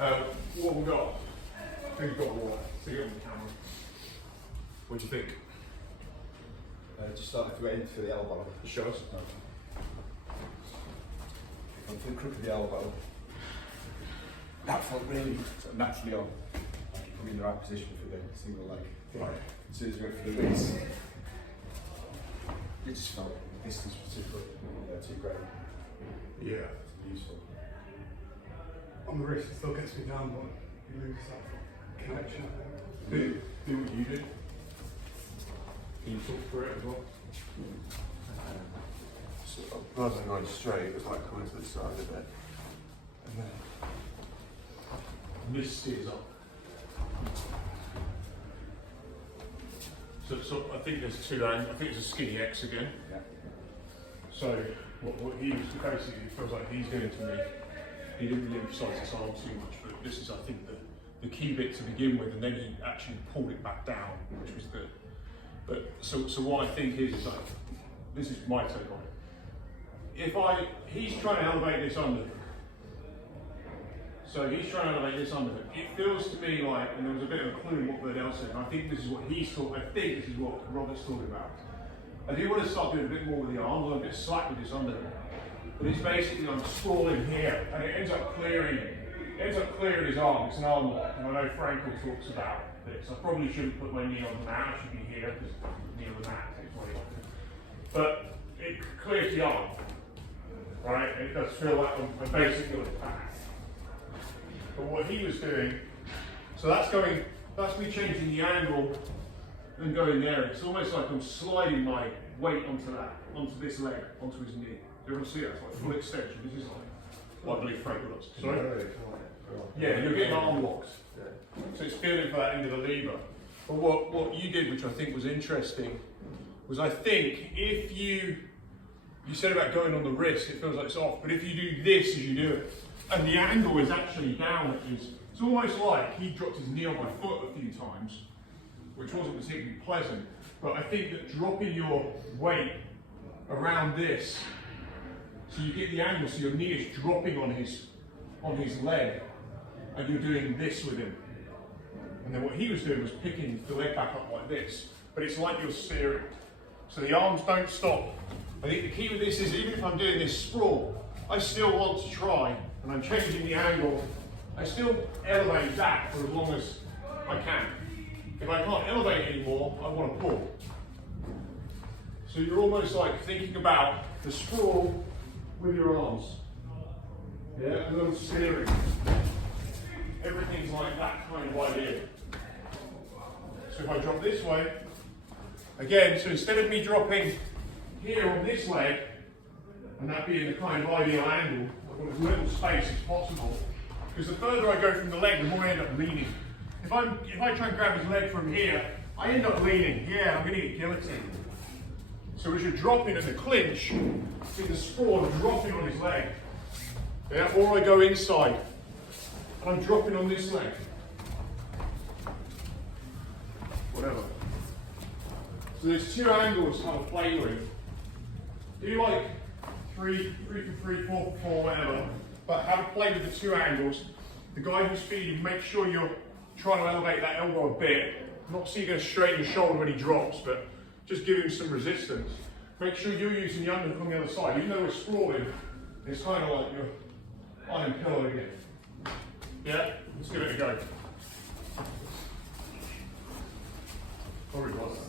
What we got? Who's got what? See it on the camera. What do you think? Just start if we aim for the elbow. Show us. I'm to the crook of the elbow. That foot really naturally on. Like you're probably in the right position for the single leg. Right. As soon as you went for the wrist, it just felt the distance was too good, too great. Yeah. It's useful. On the wrist, it still gets me down, but you lose that connection. Do what you did. Can you talk through it as well? So rather than going straight, it was like coming to the side a bit. And then And this steers up. So I think there's two angles. I think it's a skinny X again. Yeah. So what he was basically, it feels like he's doing to me, he didn't really emphasise his arm too much, but this is I think the key bit to begin with, and then he actually pulled it back down, which was good. But so what I think is like, this is my take on it. He's trying to elevate this under. So he's trying to elevate this under. It feels to me like, and there was a bit of a clue in what Verdell said, and I think this is what he's talking. I think this is what Robert's talking about. I do want to start doing a bit more with the arms. I'm a bit slack with this under. But it's basically I'm sprawling here, and it ends up clearing his arm. It's an arm lock, and I know Frankel talks about this. I probably shouldn't put my knee on the mat. I should be here because knee on the mat takes way off. But it clears the arm, right? And it does feel like I'm basically on the back. But what he was doing, so that's me changing the angle and going there. It's almost like I'm sliding my weight onto this leg, onto his knee. Everyone see that? It's like full extension. This is like what I believe Frank does. Sorry? Yeah, you're getting arm locked. So it's feeling for that end of the lever. But what you did, which I think was interesting, was I think if you said about going on the wrist, it feels like it's off, but if you do this as you do it, and the angle is actually down, it's almost like he dropped his knee on my foot a few times, which wasn't particularly pleasant. But I think that dropping your weight around this, so you get the angle, so your knee is dropping on his leg, and you're doing this with him. And then what he was doing was picking the leg back up like this, but it's like you're steering. So the arms don't stop. I think the key with this is even if I'm doing this sprawl, I still want to try, and I'm changing the angle, I still elevate that for as long as I can. If I can't elevate anymore, I want to pull. So you're almost like thinking about the sprawl with your arms. Yeah, and then steering. Everything's like that kind of idea. So if I drop this way, again, so instead of me dropping here on this leg, and that being the kind of ideal angle, I want as little space as possible, because the further I go from the leg, the more I end up leaning. If I try and grab his leg from here, I end up leaning. Yeah, I'm going to get guillotined. So as you're dropping in the clinch, in the sprawl, I'm dropping on his leg. Yeah, or I go inside, and I'm dropping on this leg. Whatever. So there's two angles to have a play with. Do like 3 for 3, 4 for 4, whatever, but have a play with the two angles. The guy who's feeding, make sure you're trying to elevate that elbow a bit. Not so you're going to straighten your shoulder when he drops, but just give him some resistance. Make sure you're using the underhook on the other side. Even though we're sprawling, it's kind of like you're iron pillow again. Yeah? Let's give it a go. Probably was that.